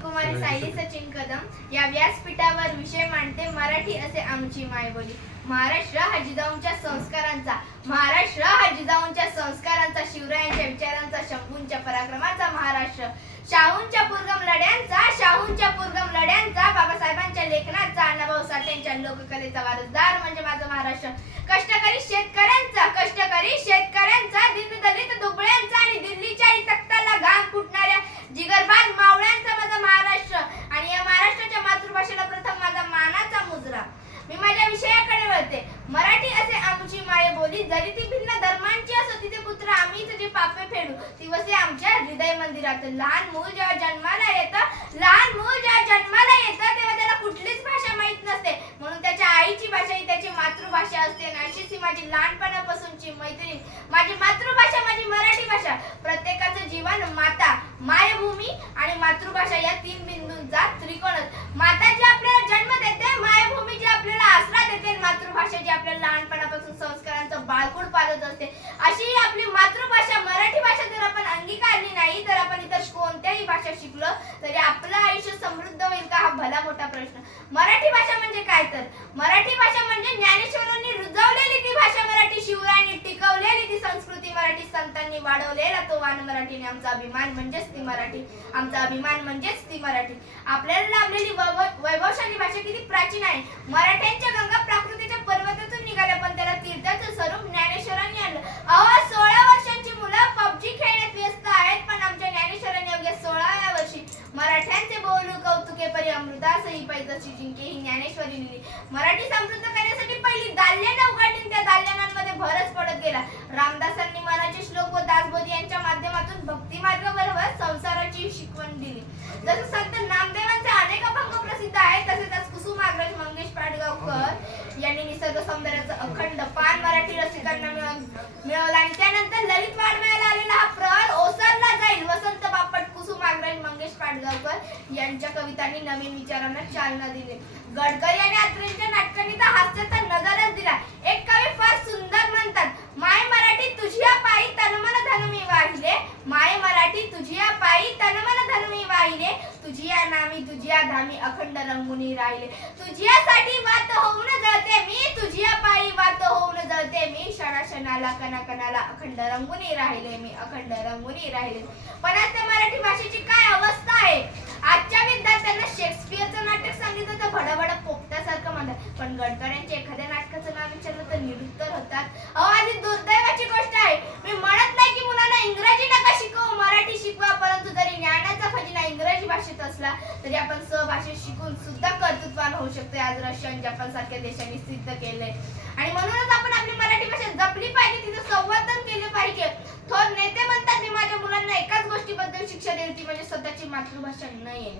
कुमारी सायली सचिन कदम या व्यासपीठावर विषय मांडते मराठी असे आमची मायबोली। महाराष्ट्र हा जिजाऊंच्या संस्कारांचा, महाराष्ट्र हा जिजाऊंच्या संस्कारांचा, शिवरायांच्या विचारांचा, शंभूंच्या पराक्रमाचा महाराष्ट्र, शाहूंच्या पुरगम लढ्यांचा, शाहूंच्या पुरगम लढ्यांचा, बाबासाहेबांच्या लेखनाचा, अण्णाभाऊ साठेंच्या लोककलेचा वारसदार म्हणजे माझा महाराष्ट्र। कष्टकरी शेतकऱ्यांचा, कष्टकरी शेतकऱ्यांचा, दीनदलित दुबळ्यांचा आणि दिल्लीच्या तख्ताला घाम फुटणाऱ्या जिगरबाज मावळ्यांचा माझा महाराष्ट्र। आणि या महाराष्ट्राच्या मातृभाषेला प्रथम माझा मानाचा मुजरा। मी माझ्या विषयाकडे वळते। मराठी असे आमची मायबोली, जरी ती भिन्न धर्मांची असो तिचे पुत्र आम्हीच जे पापे फेडू, ती वसे आमच्या हृदय मंदिरात। लहान मूल जेव्हा जन्माला येतं, लहान मूल जेव्हा जन्माला येतं तेव्हा त्याला कुठलीच भाषा माहित नसते, म्हणून त्याच्या आईची भाषा ही त्याची मातृभाषा असते। अशीच ही माझी लहानपणापासूनची मैत्रीण, माझी मातृभाषा, माझी मराठी भाषा। प्रत्येकाचं जीवन माता, मायभूमी आणि मातृभाषा या तीन बिंदूंचा त्रिकोणच। माता जी आपल्याला जन्म देते, मायभूमी जी आपल्याला आसरा देते, मातृभाषा जी आपल्याला लहानपणापासून संस्कारांचं बाळकूळ पाजत असते, अशी आपली मातृभाषा मराठी भाषा जर आपण अंगीकारली नाही तर आपण इतर कोणत्याही भाषा शिकलो तरी आपलं आयुष्य समृद्ध होईल का हा भला मोठा प्रश्न। मराठी भाषा म्हणजे काय तर मराठी भाषा म्हणजे ज्ञानेश्वरांनी रुजवलेली ती भाषा मराठी, शिवरायांनी टिकवलेली ती संस्कृती मराठी, संतांनी वाढवलेला तो वान मराठी, आमचा अभिमान म्हणजेच ती मराठी, आमचा अभिमान म्हणजेच ती मराठी। आपल्याला लाभलेली वैभवशाली भाषा किती प्राचीन आहे। मराठ्यांच्या गंगा प्राकृतीच्या पर्वतातून निघाल्या पण त्याला तीर्थाचं स्वरूप ज्ञानेश्वरांनी आणलं। अहो 16 वर्षांची मुलं पबजी खेळण्यात व्यस्त आहेत, पण आमच्या ज्ञानेश्वरांनी अवघ्या 16व्या वर्षी मराठ्यांचे बोलू कौतुके परी अमृतासही पैजाची जिंके ही ज्ञानेश्वरी लिहिली। मराठी समृद्ध करण्यासाठी पहिली दालनं उघडली, त्या दालनांमध्ये भरच पडत गेला। रामदासांनी मनाचे श्लोक व दासबोधी यांच्या माध्यमातून भक्ती मार्गाबरोबर संसाराची शिकवण दिली। जसं संत नामदेवांचे अनेक अभंग प्रसिद्ध आहेत, तसेच कुसुमाग्रज मंगेश पाडगावकर यांनी निसर्ग सौंदर्याचा अखंड पान मराठी रसिकांना मिळवला। आणि त्यानंतर ललित वाङ्मयाला आलेला हा प्रहर ओसरला जाईल। वसंत बापट, कुसुमाग्रज मंगेश पाडगावकर यांच्या कवितांनी नवीन विचारांना चालना दिली। गडकरी आणि अत्रेंच्या नाटकांनी तर हास्याचा नजाराच दिला। एक कवी फार सुंदर म्हणतात, माय मराठी तुझिया पायी तनमन धन मी वाहिले, माय मराठी तुझिया पायी तनमन धन मी वाहिले, तुझिया नामी तुझिया धामी अखंड रंगुनी राहिले। तुझियासाठी वात होऊन जळते मी, तुझिया पायी वात होऊन जळते मी, क्षणाक्षणाला कणाकणाला अखंड रंगुनी राहिले मी, अखंड रंगुनी राहिले। पण आज त्या मराठी भाषेची काय अवस्था आहे। आजच्या विद्यार्थ्यांना शेक्सपियरचं नाटक सांगितलं तर भडभड पोपटासारखं म्हणतात, पण गडकऱ्यांच्या एखाद्या नाटकाचं नाव विचारलं तर निरुत्तर होतात। अहो आधी दुर्दैवाची गोष्ट आहे, मी म्हणत नाही की मुलांना इंग्रजी नका शिकवू, मराठी शिकवा, परंतु जरी ज्ञानाचा खजिना इंग्रजी भाषेत असला तरी आपण स्वभाषेत शिकून सुद्धा कर्तृत्वान होऊ शकतो। आज रशिया आणि जपान सारख्या देशांनी सिद्ध केलंय आणि म्हणूनच आपण आपली मराठी भाषा जपली पाहिजे, तिचं संवर्धन केलं पाहिजे। थोर नेते म्हणतात, मी माझ्या मुलांना एकाच गोष्टीबद्दल शिक्षा देईल, ती म्हणजे स्वतःची मातृभाषा नाहीये।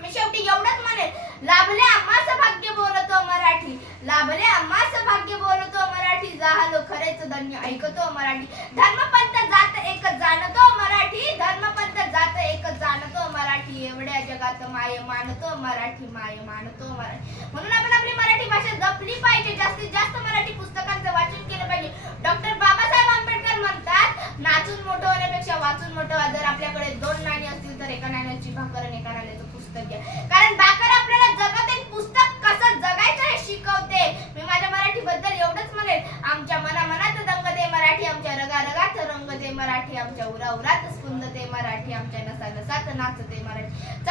मी शेवटी एवढंच म्हणेल, लाभले आम्हास भाग्य बोलतो मराठी, लाभले आम्हास भाग्य बोलतो मराठी, जाहलो खरेच धन्य ऐकतो मराठी, धर्मपंथ जात एक जाणतो मराठी, धर्मपंथ जात एक जाणतो मराठी, एवढ्या जगात माय मानतो मराठी, माय मानतो मराठी। म्हणून आपण आपली मराठी भाषा जपली पाहिजे, जास्तीत जास्त मराठी पुस्तकांचं वाचन केलं पाहिजे। डॉक्टर बाबासाहेब आंबेडकर म्हणतात, नाचून मोठं होण्यापेक्षा वाचून मोठं व्हा। जर आपल्याकडे 2 नाणी असतील तर एका नाण्याची भाकर आणि एका नाण्याचं पुस्तक घ्या, कारण भाकर आपल्याला जगवते, पुस्तक कसं जगायचं हे शिकवते। मी माझ्या मराठी बद्दल एवढंच म्हणेल, आमच्या मनामनात दंगते मराठी, आमच्या रगारगात रंगते मराठी, आमच्या उराउरात स्फुंदते मराठी, आमच्या नसानसात नाचते मराठी।